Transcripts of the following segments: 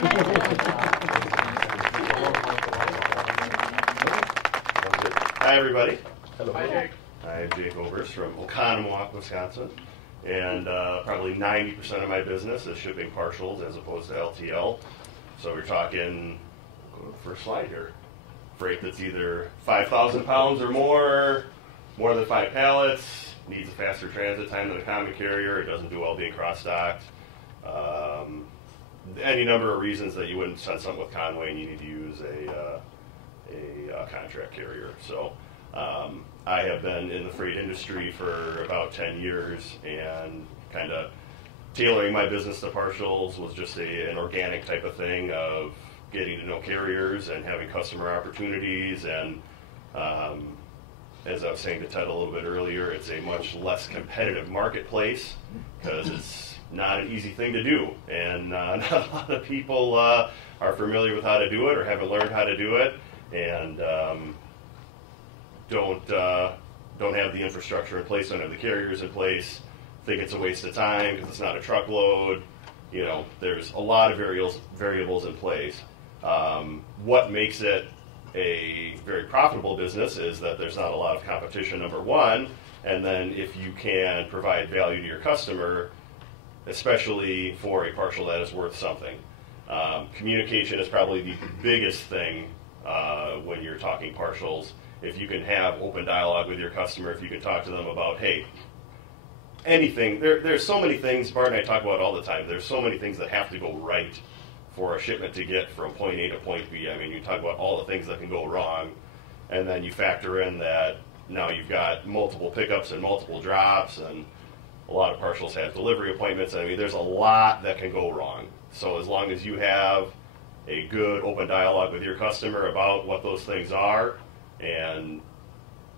Hi, everybody. Hello. Hi, Jake. I'm Jake Overs from Oconomowoc, Wisconsin, and probably 90% of my business is shipping partials as opposed to LTL. So we're talking, go to the first slide here, freight that's either 5,000 pounds or more than 5 pallets, needs a faster transit time than a common carrier, it doesn't do well being cross-docked. Any number of reasons that you wouldn't send something with Conway and you need to use a contract carrier. So I have been in the freight industry for about 10 years, and kind of tailoring my business to partials was just an organic type of thing of getting to know carriers and having customer opportunities. And as I was saying to Ted a little bit earlier, it's a much less competitive marketplace because it's not an easy thing to do, and not a lot of people are familiar with how to do it or haven't learned how to do it, and don't have the infrastructure in place, don't have the carriers in place, think it's a waste of time because it's not a truckload. You know, there's a lot of variables in place. What makes it a very profitable business is that there's not a lot of competition, number one, and then if you can provide value to your customer, especially for a partial that is worth something. Communication is probably the biggest thing when you're talking partials. If you can have open dialogue with your customer, if you can talk to them about, hey, anything, there's so many things, Bart and I talk about all the time, there's so many things that have to go right for a shipment to get from point A to point B. I mean, you talk about all the things that can go wrong, and then you factor in that now you've got multiple pickups and multiple drops, and a lot of partials have delivery appointments. I mean, there's a lot that can go wrong. So as long as you have a good open dialogue with your customer about what those things are, and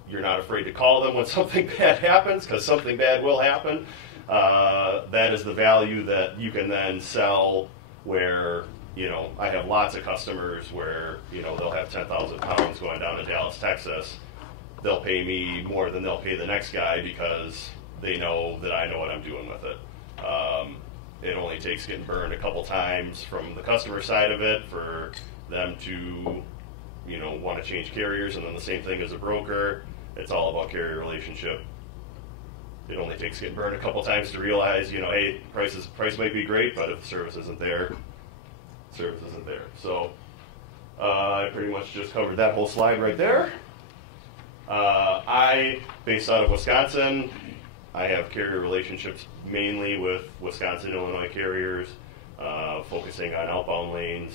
you're not afraid to call them when something bad happens, because something bad will happen, that is the value that you can then sell. Where, you know, I have lots of customers where, you know, they'll have 10,000 pounds going down to Dallas, Texas. They'll pay me more than they'll pay the next guy because they know that I know what I'm doing with it. It only takes getting burned a couple times from the customer side of it for them to, you know, want to change carriers, and then the same thing as a broker. It's all about carrier relationship. It only takes getting burned a couple times to realize, you know, hey, price might be great, but if the service isn't there, service isn't there. So I pretty much just covered that whole slide right there. Based out of Wisconsin, I have carrier relationships mainly with Wisconsin, Illinois carriers, focusing on outbound lanes,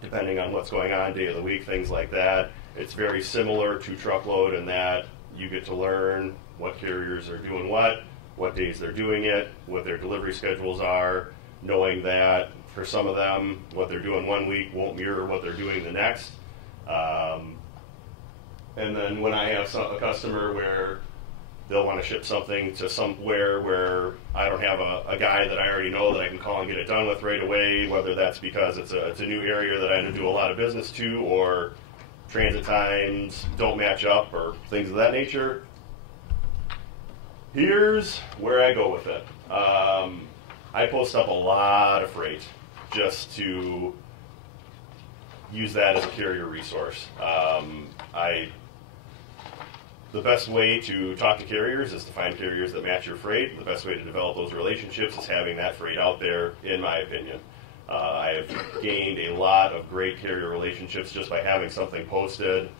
depending on what's going on, day of the week, things like that. It's very similar to truckload in that you get to learn what carriers are doing what days they're doing it, what their delivery schedules are, knowing that for some of them, what they're doing one week won't mirror what they're doing the next. And then when I have a customer where they'll want to ship something to somewhere where I don't have a guy that I already know that I can call and get it done with right away, whether that's because it's a new area that I don't do a lot of business to, or transit times don't match up, or things of that nature, here's where I go with it. I post up a lot of freight just to use that as a carrier resource. The best way to talk to carriers is to find carriers that match your freight. The best way to develop those relationships is having that freight out there, in my opinion. I have gained a lot of great carrier relationships just by having something posted,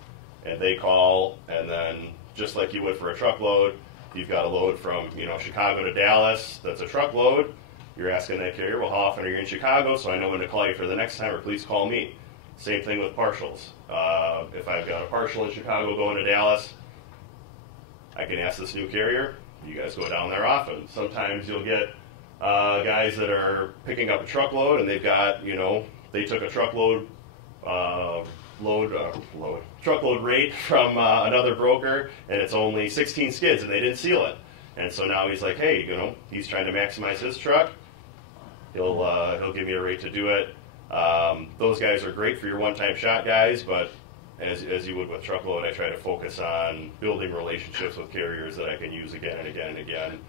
and they call, and then just like you would for a truckload, you've got a load from, you know, Chicago to Dallas, that's a truckload. You're asking that carrier, well, how often are you in Chicago, so I know when to call you for the next time, or please call me. Same thing with partials. If I've got a partial in Chicago going to Dallas, I can ask this new carrier, you guys go down there often. Sometimes you'll get guys that are picking up a truckload, and they've got, you know, they took a truckload truckload rate from another broker, and it's only 16 skids, and they didn't seal it. And so now he's like, hey, you know, he's trying to maximize his truck. He'll give me a rate to do it. Those guys are great for your one-time shot guys, but as you would with truckload, I try to focus on building relationships with carriers that I can use again and again and again.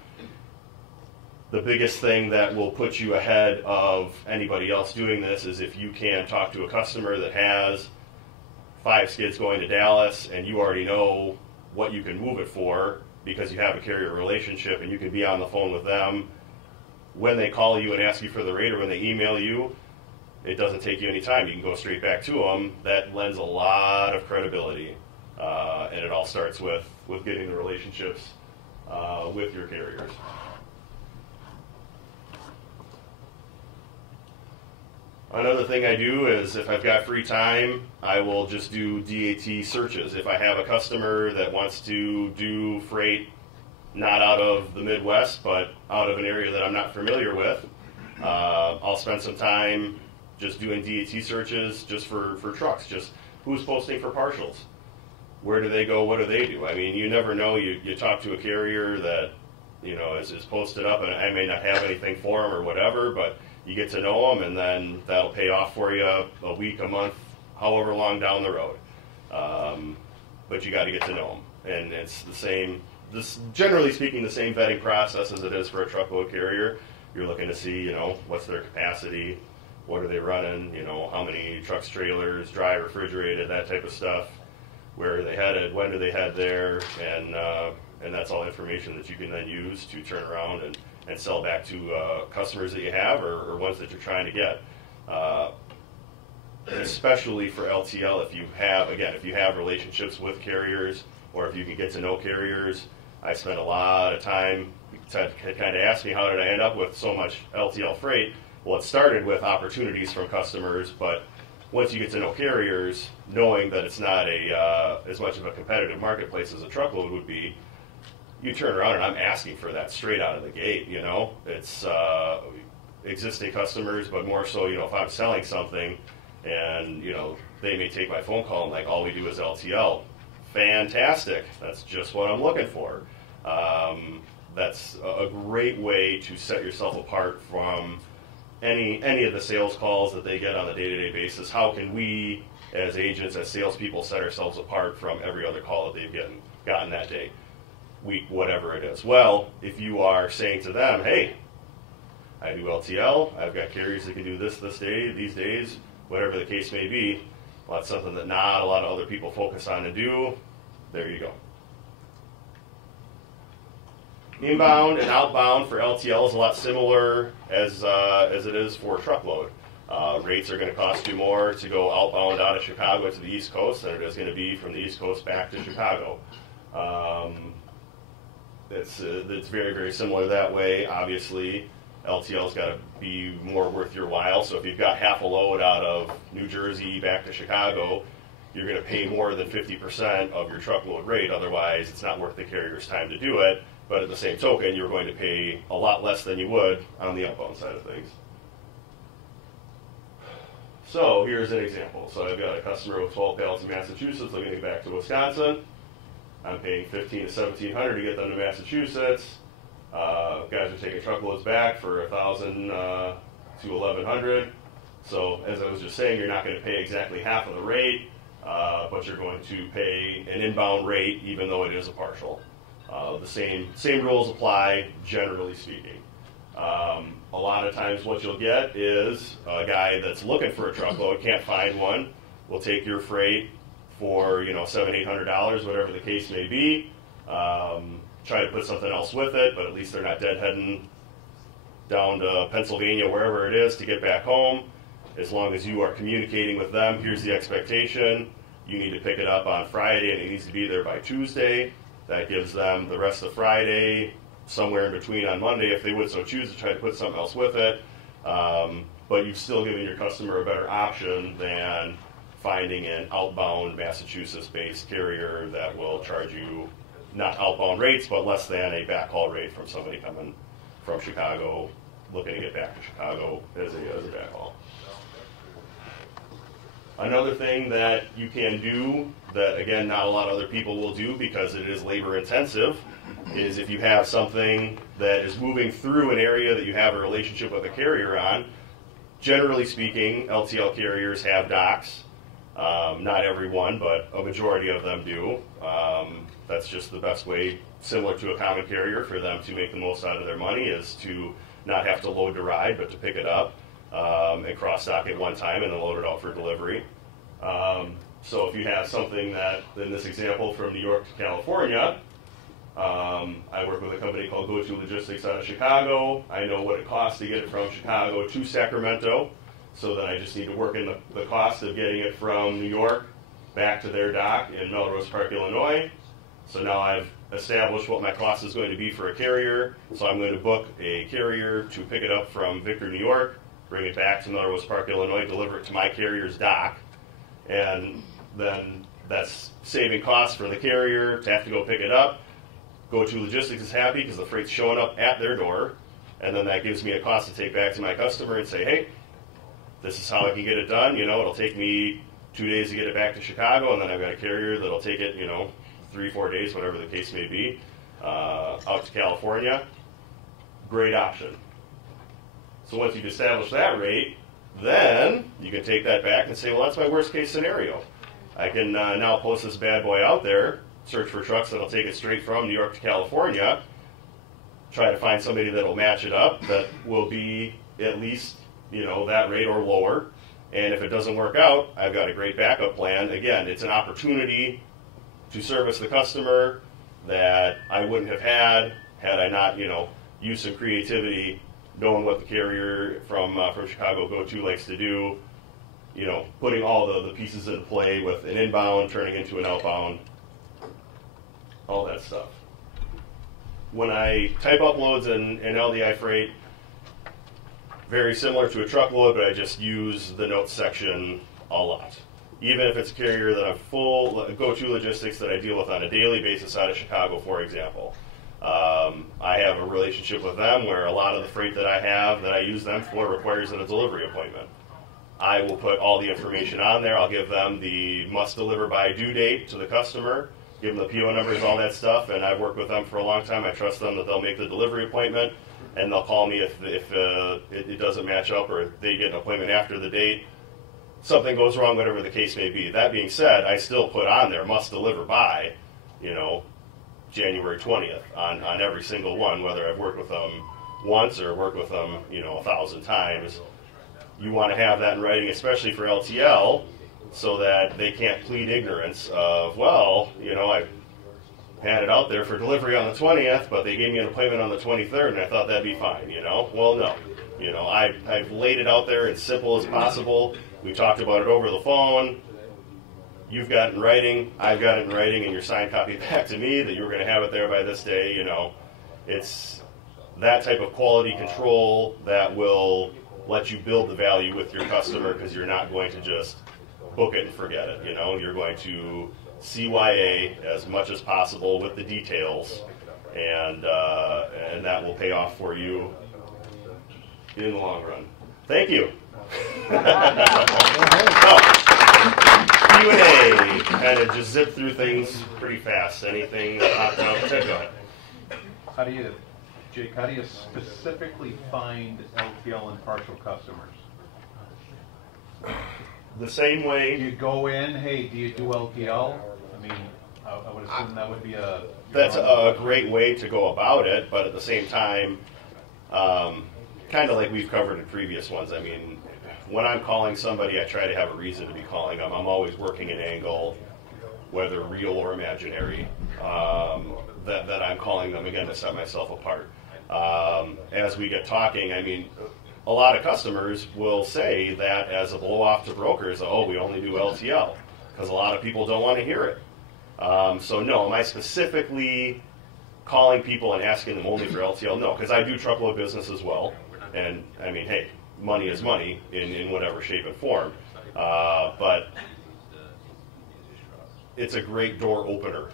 The biggest thing that will put you ahead of anybody else doing this is if you can talk to a customer that has 5 skids going to Dallas and you already know what you can move it for because you have a carrier relationship and you can be on the phone with them when they call you and ask you for the rate or when they email you. It doesn't take you any time. You can go straight back to them. That lends a lot of credibility, and it all starts with getting the relationships with your carriers. Another thing I do is if I've got free time, I will just do DAT searches. If I have a customer that wants to do freight not out of the Midwest, but out of an area that I'm not familiar with, I'll spend some time just doing DAT searches just for trucks. Just who's posting for partials? Where do they go? What do they do? I mean, you never know. You talk to a carrier that, is posted up, and I may not have anything for them or whatever, but you get to know them, and then that'll pay off for you a week, a month, however long down the road. But you got to get to know them, and it's the same. Generally speaking, the same vetting process as it is for a truckload carrier. You're looking to see, what's their capacity, what are they running, how many trucks, trailers, dry, refrigerated, that type of stuff. Where are they headed? When do they head there? And that's all information that you can then use to turn around and sell back to customers that you have or ones that you're trying to get. Especially for LTL, if you have relationships with carriers or if you can get to know carriers. I spent a lot of time to kind of ask me, how did I end up with so much LTL freight? Well, it started with opportunities from customers, but once you get to know carriers, knowing that it's not as much of a competitive marketplace as a truckload would be, you turn around and I'm asking for that straight out of the gate. It's existing customers, but more so, if I'm selling something and they may take my phone call and like all we do is LTL. Fantastic. That's just what I'm looking for. That's a great way to set yourself apart from any of the sales calls that they get on a day-to-day basis. How can we, as agents, as salespeople, set ourselves apart from every other call that they've gotten that day, week, whatever it is? Well, if you are saying to them, hey, I do LTL, I've got carriers that can do this day, these days, whatever the case may be, well, that's something that not a lot of other people focus on and do. There you go. Inbound and outbound for LTL is a lot similar as it is for truckload. Rates are going to cost you more to go outbound out of Chicago to the East Coast than it is going to be from the East Coast back to Chicago. It's very, very similar that way. Obviously, LTL's got to be more worth your while. So if you've got half a load out of New Jersey back to Chicago, you're going to pay more than 50% of your truckload rate. Otherwise, it's not worth the carrier's time to do it. But at the same token, you're going to pay a lot less than you would on the outbound side of things. So here's an example. So I've got a customer with 12 pallets in Massachusetts looking to get back to Wisconsin. I'm paying $1,500 to $1,700 to get them to Massachusetts. Guys are taking truckloads back for $1,000 to $1,100. So as I was just saying, you're not going to pay exactly half of the rate, but you're going to pay an inbound rate even though it is a partial. The same rules apply, generally speaking. A lot of times what you'll get is a guy that's looking for a truckload, can't find one, will take your freight for $700, $800, whatever the case may be, try to put something else with it, but at least they're not deadheading down to Pennsylvania, wherever it is, to get back home. As long as you are communicating with them, here's the expectation. You need to pick it up on Friday, and it needs to be there by Tuesday. That gives them the rest of Friday, somewhere in between on Monday, if they would so choose, to try to put something else with it. But you've still given your customer a better option than finding an outbound Massachusetts-based carrier that will charge you not outbound rates, but less than a backhaul rate from somebody coming from Chicago, looking to get back to Chicago as a backhaul. Another thing that you can do that, again, not a lot of other people will do because it is labor intensive, is if you have something that is moving through an area that you have a relationship with a carrier on, generally speaking, LTL carriers have docks. Not every one, but a majority of them do. That's just the best way, similar to a common carrier, for them to make the most out of their money, is to not have to load to ride, but to pick it up and cross-dock at one time and then load it out for delivery. So if you have something that, in this example from New York to California, I work with a company called Go-To Logistics out of Chicago. I know what it costs to get it from Chicago to Sacramento, so then I just need to work in the cost of getting it from New York back to their dock in Melrose Park, Illinois. So now I've established what my cost is going to be for a carrier, so I'm going to book a carrier to pick it up from Victor, New York, bring it back to Melrose Park, Illinois, deliver it to my carrier's dock, and then that's saving costs for the carrier to have to go pick it up. Go-To Logistics is happy because the freight's showing up at their door, and then that gives me a cost to take back to my customer and say, hey, this is how I can get it done. It'll take me 2 days to get it back to Chicago, and then I've got a carrier that'll take it, 3-4 days, whatever the case may be, out to California. Great option. So once you've established that rate, then you can take that back and say, well, that's my worst case scenario. I can now post this bad boy out there, search for trucks that'll take it straight from New York to California, try to find somebody that'll match it up that will be at least, that rate or lower. And if it doesn't work out, I've got a great backup plan. Again, it's an opportunity to service the customer that I wouldn't have had I not, used some creativity, knowing what the carrier from Chicago Go-To likes to do, putting all the pieces into play with an inbound turning into an outbound, all that stuff. When I type uploads in LDI freight, very similar to a truckload, but I just use the notes section a lot. Even if it's a carrier that I'm full, Go-To Logistics that I deal with on a daily basis out of Chicago, for example. I have a relationship with them where a lot of the freight that I use them for requires a delivery appointment. I will put all the information on there. I'll give them the must deliver by due date to the customer, give them the PO numbers, all that stuff, and I've worked with them for a long time. I trust them that they'll make the delivery appointment, and they'll call me if it doesn't match up or if they get an appointment after the date. Something goes wrong, whatever the case may be. That being said, I still put on there must deliver by, January 20th on every single one, whether I've worked with them once or worked with them, 1,000 times. You want to have that in writing, especially for LTL, so that they can't plead ignorance of, well, I had it out there for delivery on the 20th, but they gave me an appointment on the 23rd, and I thought that'd be fine, Well, no. I've laid it out there as simple as possible. We talked about it over the phone. You've got it in writing, I've got it in writing, and your signed copy back to me that you were going to have it there by this day. It's that type of quality control that will let you build the value with your customer, because you're not going to just book it and forget it. You're going to CYA as much as possible with the details, and that will pay off for you in the long run. Thank you. Q&A, kind of just zip through things pretty fast. Anything that popped up? Go ahead. Jake, how do you specifically find LTL and partial customers? The same way. Do you go in, hey, do you do LTL? I would assume that would be That's a great way to go about it, but at the same time, kind of like we've covered in previous ones. When I'm calling somebody, I try to have a reason to be calling them. I'm always working an angle, whether real or imaginary, that I'm calling them, again, to set myself apart. As we get talking, a lot of customers will say that as a blow-off to brokers, oh, we only do LTL, because a lot of people don't want to hear it. So no, am I specifically calling people and asking them only for LTL? No, because I do truckload business as well. And, hey, money is money in whatever shape and form. But it's a great door opener.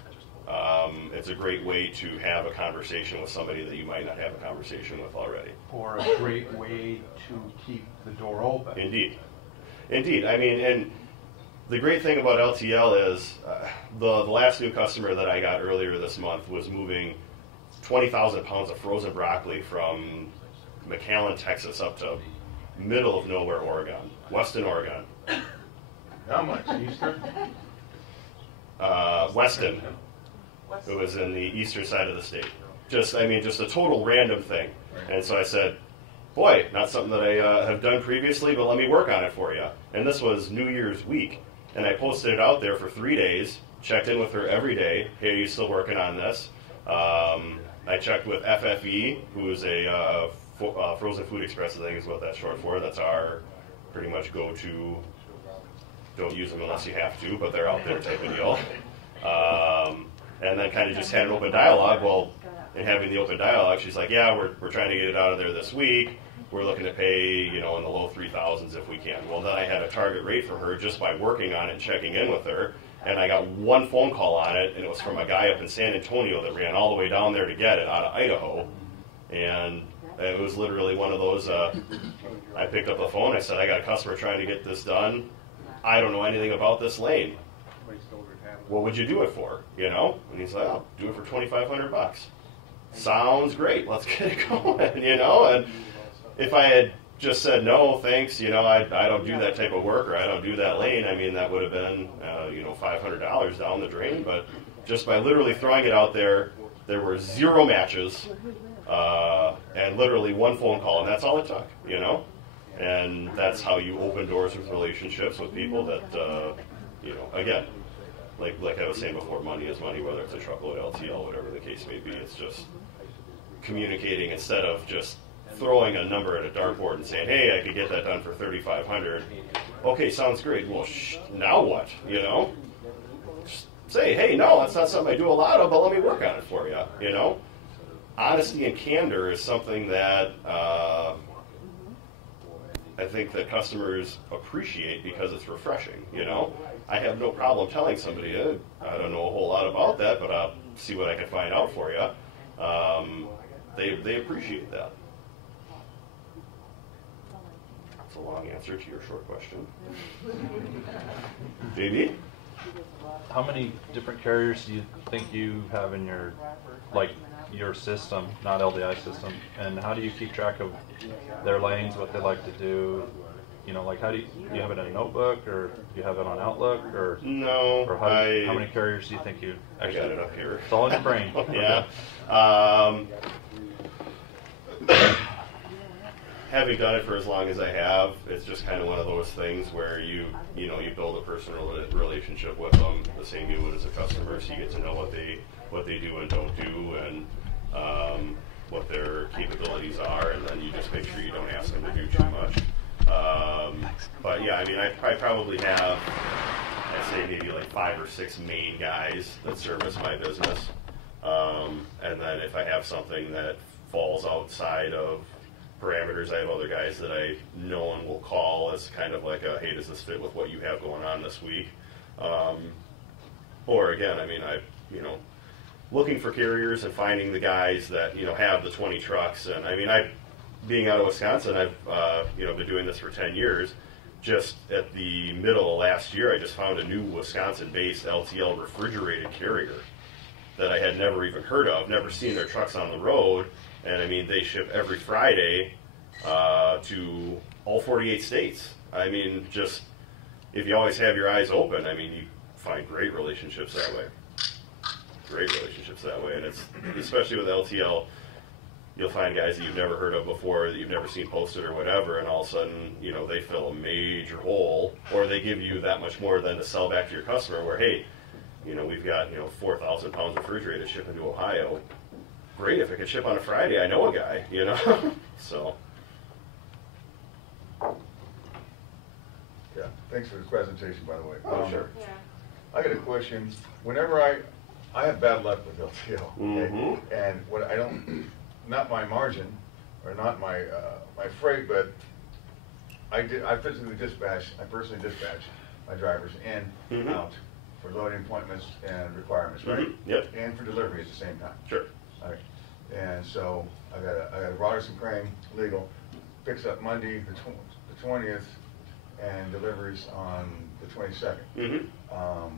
It's a great way to have a conversation with somebody that you might not have a conversation with already. Or a great way to keep the door open. Indeed. And the great thing about LTL is the last new customer that I got earlier this month was moving 20,000 pounds of frozen broccoli from McAllen, Texas, up to middle of nowhere, Oregon, Weston, Oregon. How much? Eastern? Weston. It was in the eastern side of the state. Just a total random thing. And so I said, boy, not something that I have done previously, but let me work on it for you. And this was New Year's week. And I posted it out there for 3 days, checked in with her every day. Hey, are you still working on this? I checked with FFE, who is a Frozen Food Express, I think is what that's short for. That's our pretty much go-to, don't use them unless you have to, but they're out there type of deal. And then kind of just had an open dialogue. Well, in having the open dialogue, she's like, yeah, we're trying to get it out of there this week. We're looking to pay, in the low 3,000s if we can. Well, then I had a target rate for her just by working on it and checking in with her. And I got one phone call on it, and it was from a guy up in San Antonio that ran all the way down there to get it out of Idaho. And it was literally one of those, I picked up the phone, I said, I got a customer trying to get this done. I don't know anything about this lane. What would you do it for? And he's like, I'll do it for $2,500. Sounds great. Let's get it going. And if I had just said no, thanks, I don't do that type of work, or I don't do that lane, I mean, that would have been, $500 down the drain. But just by literally throwing it out there, there were 0 matches, and literally one phone call, and that's all it took, And that's how you open doors with relationships with people that, again, like I was saying before, money is money, whether it's a truckload, LTL, whatever the case may be. It's just communicating instead of just throwing a number at a dartboard and saying, hey, I could get that done for $3,500. Okay, sounds great. Well, now what? Just say, hey, no, that's not something I do a lot of, but let me work on it for you. Honesty and candor is something that I think that customers appreciate because it's refreshing. I have no problem telling somebody, I don't know a whole lot about that, but I'll see what I can find out for you. They appreciate that. That's a long answer to your short question. JB? How many different carriers do you think you have in your system, not LDI system, and how do you keep track of their lanes, what they like to do? How do you have it in a notebook, or do you have it on Outlook, or no? Or how many carriers do you think you actually? I got it up here. It's all in your brain. Yeah. Having done it for as long as I have, it's just kind of one of those things where you build a personal relationship with them, the same you would as a customer, so you get to know what they do and don't do, and what their capabilities are, and then you just make sure you don't ask them to do too much. But yeah, I mean, I probably have, I'd say maybe like 5 or 6 main guys that service my business. And then if I have something that falls outside of parameters, I have other guys that I know and will call as kind of like a, hey, does this fit with what you have going on this week? Or again, I mean, looking for carriers and finding the guys that, have the 20 trucks. And I mean, being out of Wisconsin, I've, been doing this for 10 years. Just at the middle of last year, I just found a new Wisconsin-based LTL refrigerated carrier that I had never even heard of, never seen their trucks on the road. And I mean, they ship every Friday to all 48 states. I mean, just, if you always have your eyes open, I mean, you find great relationships that way. Great relationships that way. And it's, especially with LTL, you'll find guys that you've never heard of before, that you've never seen posted or whatever, and all of a sudden, they fill a major hole, or they give you that much more than to sell back to your customer where, hey, we've got, 4,000 pounds of refrigerated shipping to Ohio. Great, if it could ship on a Friday, I know a guy, so. Yeah, thanks for the presentation, by the way. Oh, sure. Yeah. I got a question. Whenever I have bad luck with LTL, okay? Mm-hmm. And what I don't, not my margin, or not my my freight, but I personally dispatch my drivers in, Mm-hmm. out, for loading appointments and requirements, right? Mm-hmm. Yep. And for delivery at the same time. Sure. All right. And so I got a Rogerson Crane legal, picks up Monday the 20th, and deliveries on the 22nd. Mm-hmm.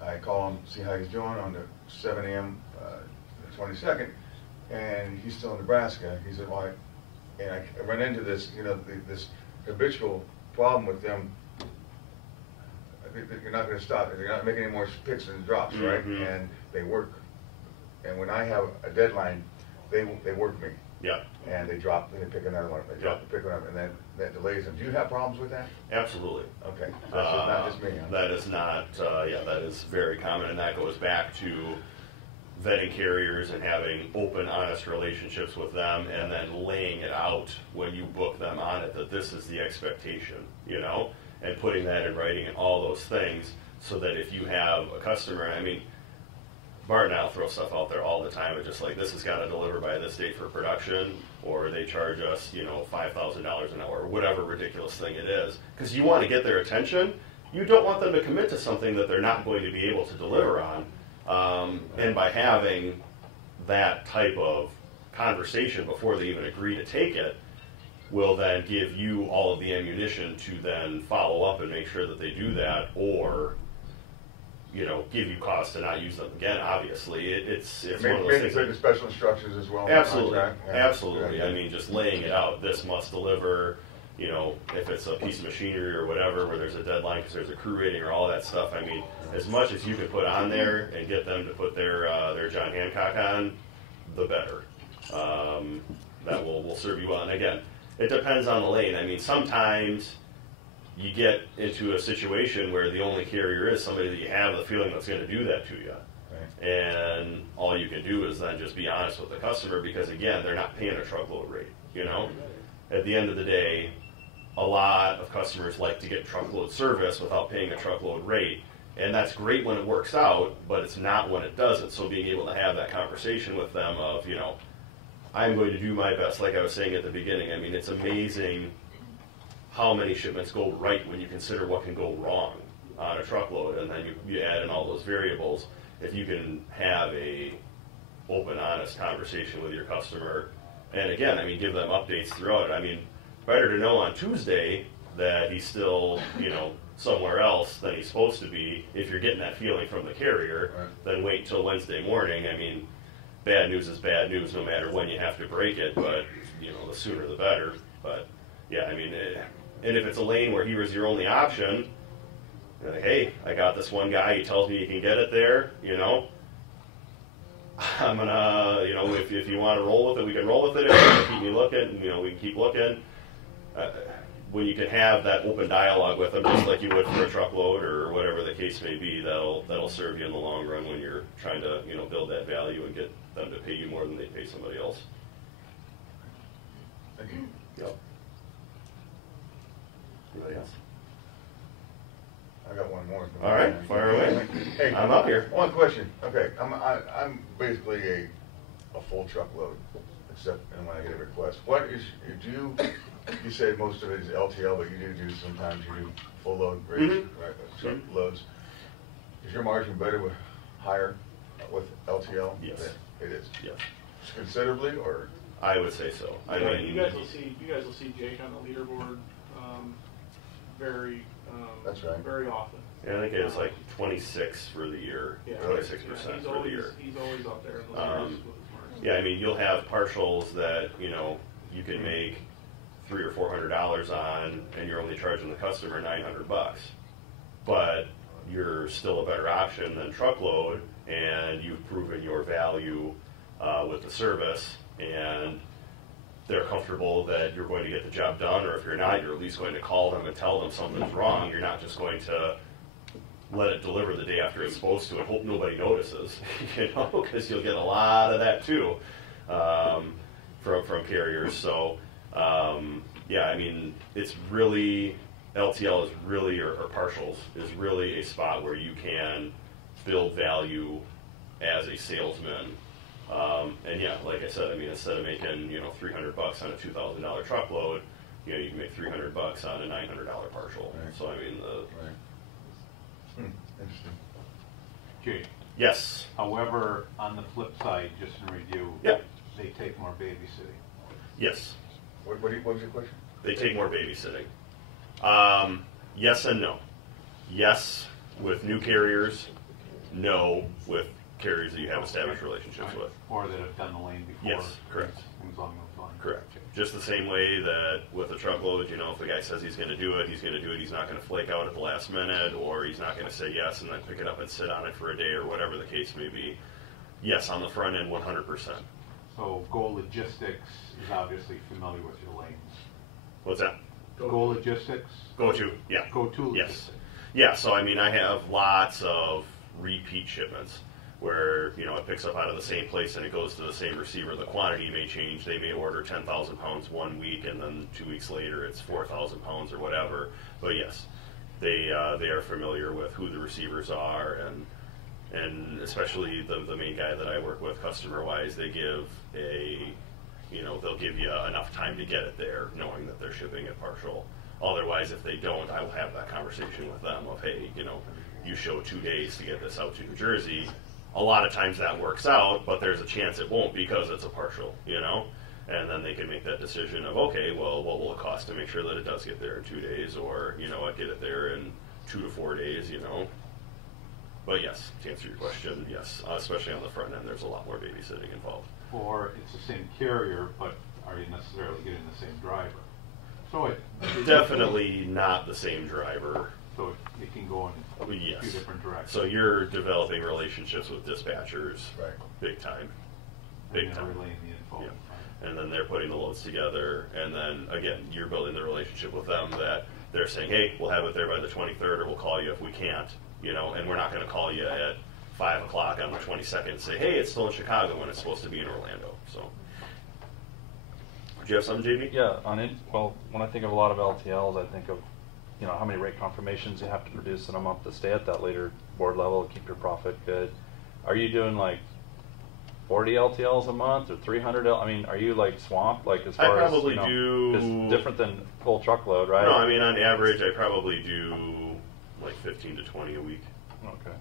I call him, see how he's doing on the 7 a.m. The 22nd, and he's still in Nebraska. He said, well, and I run into this, this habitual problem with them. You're not going to stop. You're not making any more picks and drops, right? Mm-hmm. And they work. And when I have a deadline, they work me. Yeah. And they pick another one, they pick one up, and then that delays them. Do you have problems with that? Absolutely. Okay, so that's not just me, huh? That is not, that is very common, and that goes back to vetting carriers and having open, honest relationships with them, and then laying it out when you book them on it that this is the expectation, you know, and putting that in writing and all those things, so that if you have a customer, I mean, Bart and I'll throw stuff out there all the time. It's just like, this has got to deliver by this date for production, or they charge us, you know, $5,000 an hour, or whatever ridiculous thing it is. Because you want to get their attention. You don't want them to commit to something that they're not going to be able to deliver on. And by having that type of conversation before they even agree to take it, will then give you all of the ammunition to then follow up and make sure that they do that, or, you know, give you cause to not use them again. Obviously, it's one of those things. Maybe special instructions as well. Absolutely, Yeah. absolutely. I mean, just laying it out. This must deliver. You know, if it's a piece of machinery or whatever, where there's a deadline because there's a crew rating or all that stuff. I mean, as much as you can put on there and get them to put their John Hancock on, the better. That will serve you well. And again, it depends on the lane. I mean, sometimes you get into a situation where the only carrier is somebody that you have the feeling that's going to do that to you. Right. And all you can do is then just be honest with the customer, because again, they're not paying a truckload rate, you know? At the end of the day, a lot of customers like to get truckload service without paying a truckload rate, and that's great when it works out, but it's not when it doesn't. So being able to have that conversation with them of, you know, I'm going to do my best, like I was saying at the beginning. I mean, it's amazing how many shipments go right when you consider what can go wrong on a truckload, and then you add in all those variables. If you can have a open, honest conversation with your customer, and again, I mean, give them updates throughout it. I mean, better to know on Tuesday that he's still, you know, somewhere else than he's supposed to be, if you're getting that feeling from the carrier, than wait till Wednesday morning. I mean, bad news is bad news no matter when you have to break it, but, you know, the sooner the better. But, yeah, I mean, and if it's a lane where he was your only option, you're like, hey, I got this one guy, he tells me he can get it there, you know, I'm gonna, you know, if you want to roll with it, we can roll with it. If you want to keep me looking, you know, we can keep looking. When you can have that open dialogue with them, just like you would for a truckload or whatever the case may be, that'll serve you in the long run when you're trying to, you know, build that value and get them to pay you more than they pay somebody else. Thank you. Yep. Anybody else? I got one more. All right, fire away. Hey, I'm up here. One question. Okay, I'm basically a full truckload, except when I get a request. What is, you said most of it is LTL, but you do sometimes you do full load rates, right? Truck loads. Is your margin better with higher with LTL? Yes. It is. Yes. Considerably, or? I would say so. I mean, you guys will see Jake on the leaderboard very That's right. very often. yeah, I think it's like 26 for the year, Yeah. 26% for the year. He's always up there in the leaders with his margin. Yeah, I mean, you'll have partials that, you know, you can make $300 or $400 on, and you're only charging the customer $900. But you're still a better option than truckload, and you've proven your value with the service, and they're comfortable that you're going to get the job done, or if you're not, you're at least going to call them and tell them something's wrong. You're not just going to let it deliver the day after it's supposed to and hope nobody notices, you know, because you'll get a lot of that too from carriers. So, yeah, I mean, it's really, LTL is really, or partials, is really a spot where you can build value as a salesman. And yeah, like I said, I mean, instead of making, you know, $300 on a $2,000 truckload, you know, you can make $300 on a $900 partial. Right. So I mean, Interesting. Jake, yes. however, on the flip side, just in review, Yep. they take more babysitting. Yes. What was your question? They take more babysitting. Yes and no. Yes with new carriers. No with carriers that you have established relationships with. Or that have done the lane before. Yes, correct. Things along those lines. Correct. Just the same way that with a truckload, you know, if the guy says he's going to do it, he's going to do it. He's not going to flake out at the last minute, or he's not going to say yes and then pick it up and sit on it for a day or whatever the case may be. Yes, on the front end, 100%. So Go Logistics is obviously familiar with your lanes. What's that? Go Logistics? Go to, yeah. Go to Yes. Logistics. Yeah, so I mean, I have lots of repeat shipments where, you know, it picks up out of the same place and it goes to the same receiver. The quantity may change. They may order 10,000 pounds 1 week and then 2 weeks later it's 4,000 pounds or whatever. But yes, they are familiar with who the receivers are, and especially the main guy that I work with customer-wise, they give they'll give you enough time to get it there, knowing that they're shipping it partial. Otherwise, if they don't, I will have that conversation with them of, hey, you know, you show 2 days to get this out to New Jersey. A lot of times that works out, but there's a chance it won't because it's a partial, you know? And then they can make that decision of, okay, well, what will it cost to make sure that it does get there in 2 days, or, you know, get it there in 2 to 4 days, you know? But yes, to answer your question, yes, especially on the front end, there's a lot more babysitting involved. Or it's the same carrier, but are you necessarily getting the same driver? So it Definitely not the same driver. So it can go in a Yes. few different directions. So you're developing relationships with dispatchers, Right. big time, And big then time. relaying the info. Yeah. And then they're putting the loads together, and then again, you're building the relationship with them that they're saying, hey, we'll have it there by the 23rd, or we'll call you if we can't, you know, and we're not going to call you at 5 o'clock on the 22nd and say, hey, it's still in Chicago when it's supposed to be in Orlando. So, do you have something, JB? Yeah, well, when I think of a lot of LTLs, I think of, you know, how many rate confirmations you have to produce in a month to stay at that later board level to keep your profit good. Are you doing like 40 LTLs a month or 300? I mean, are you like swamped, like as far as, probably you know, do- 'cause different than full truckload, right? No, I mean, on average, I probably do like 15 to 20 a week. Okay.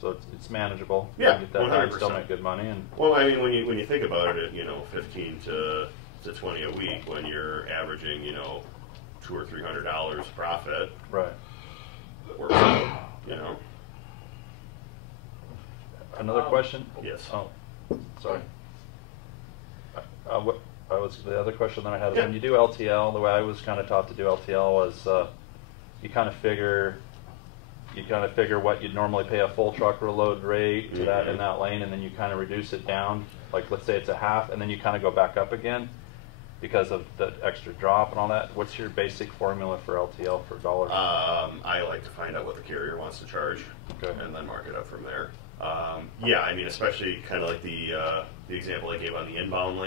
So it's manageable. Yeah, You get that high and still 100%. make good money. And Well, I mean, when you think about it, you know, 15 to 20 a week, when you're averaging, you know, $200 or $300 profit, right. works out, you know. Another question? Yes. Oh, sorry. The other question that I had is Yeah. when you do LTL, the way I was kind of taught to do LTL was you kind of figure what you'd normally pay a full truckload rate to that in that lane, and then you kind of reduce it down. Like let's say it's a half, and then you kind of go back up again because of the extra drop and all that. What's your basic formula for LTL for dollars? I like to find out what the carrier wants to charge, Okay. and then mark it up from there. Yeah, I mean, especially kind of like the example I gave on the inbound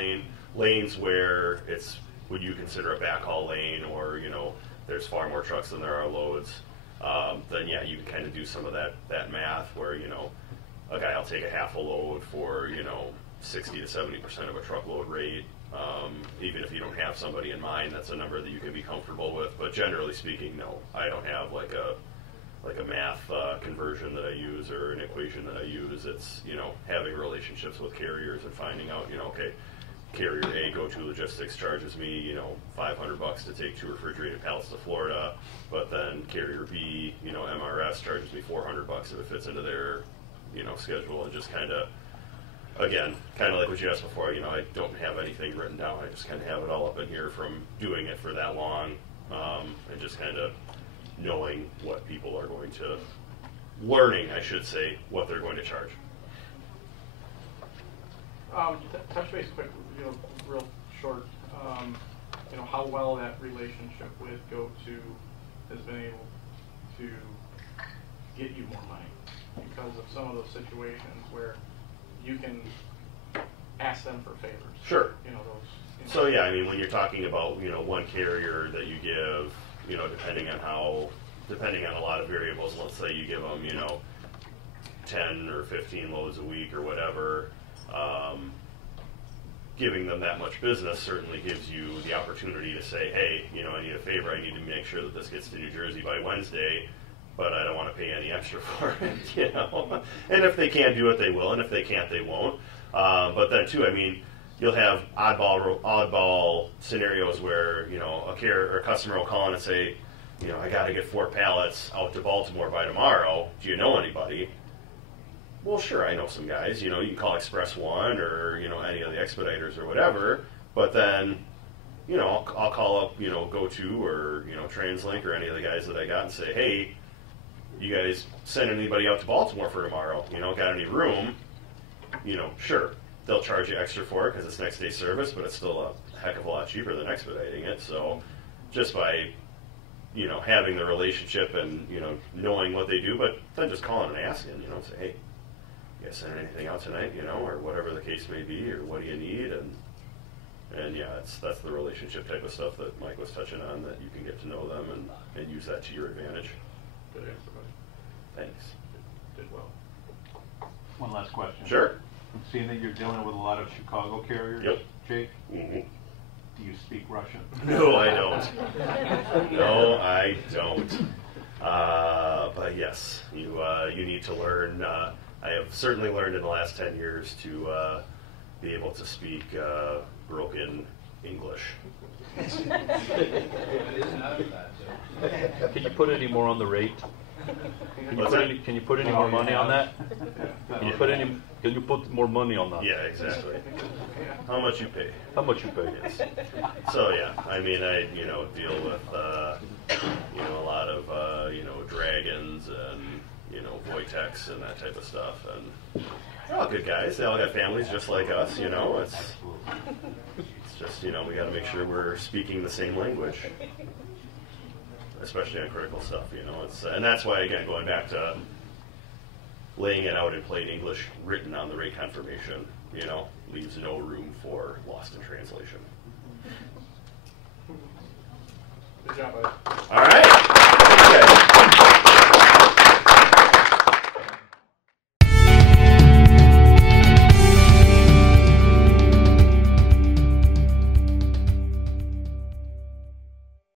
lanes where it's, would you consider a backhaul lane, or, you know, there's far more trucks than there are loads, then yeah, you can kind of do some of that math where, you know, okay, I'll take a half a load for, you know, 60 to 70% of a truckload rate. Even if you don't have somebody in mind, that's a number that you can be comfortable with. But generally speaking, no, I don't have like a math conversion that I use or an equation that I use. It's, you know, having relationships with carriers and finding out, you know, okay, carrier A, Go To Logistics, charges me, you know, $500 to take 2 refrigerated pallets to Florida, but then carrier B, you know, MRS charges me $400 if it fits into their, you know, schedule, and just kind of, again, kind of like what you asked before, you know, I don't have anything written down. I just kind of have it all up in here from doing it for that long, and just kind of knowing what people are going to, learning, I should say, what they're going to charge. Touch base quick, you know, real short, you know, how well that relationship with GoTo has been able to get you more money because of some of those situations where you can ask them for favors. Sure. You know, those. You know, So yeah, I mean, when you're talking about, you know, one carrier that you give, you know, depending on a lot of variables, let's say you give them, you know, 10 or 15 loads a week or whatever, giving them that much business certainly gives you the opportunity to say, hey, you know, I need a favor. I need to make sure that this gets to New Jersey by Wednesday, but I don't want to pay any extra for it, you know. And if they can do it, they will, and if they can't, they won't. But then too, I mean, you'll have oddball scenarios where, you know, a carrier or a customer will call in and say, you know, I got to get 4 pallets out to Baltimore by tomorrow. Do you know anybody? Well, sure, I know some guys. You know, you can call Express One or, you know, any of the expediters or whatever. But then, you know, I'll call up, you know, GoTo or, you know, TransLink or any of the guys that I got and say, hey, you guys send anybody out to Baltimore for tomorrow? You know, got any room? You know, sure. they'll charge you extra for it because it's next day service, but it's still a heck of a lot cheaper than expediting it. So just by, you know, having the relationship and, you know, knowing what they do, but then just calling and asking, you know, say, hey, you guys send anything out tonight, you know, or whatever the case may be, or what do you need? And yeah, that's the relationship type of stuff that Mike was touching on, that you can get to know them and use that to your advantage. Good answer, buddy. Thanks. Did well. One last question. Sure. Seeing that you're dealing with a lot of Chicago carriers, Yep. Jake, Mm-hmm. do you speak Russian? No, I don't. No, I don't. But yes, you need to learn. I have certainly learned in the last 10 years to be able to speak broken English. Can you put any more on the rate? Can you put any more money on that? Can you put more money on that? Yeah, exactly. How much you pay? How much you pay? Yes. So yeah, I mean, I deal with a lot of dragons and Voitex and that type of stuff, and they're all good guys. They all got families just like us. It's just we got to make sure we're speaking the same language, especially on critical stuff. And that's why, again, going back to laying it out in plain English, written on the rate confirmation, leaves no room for lost in translation. Good job, bud.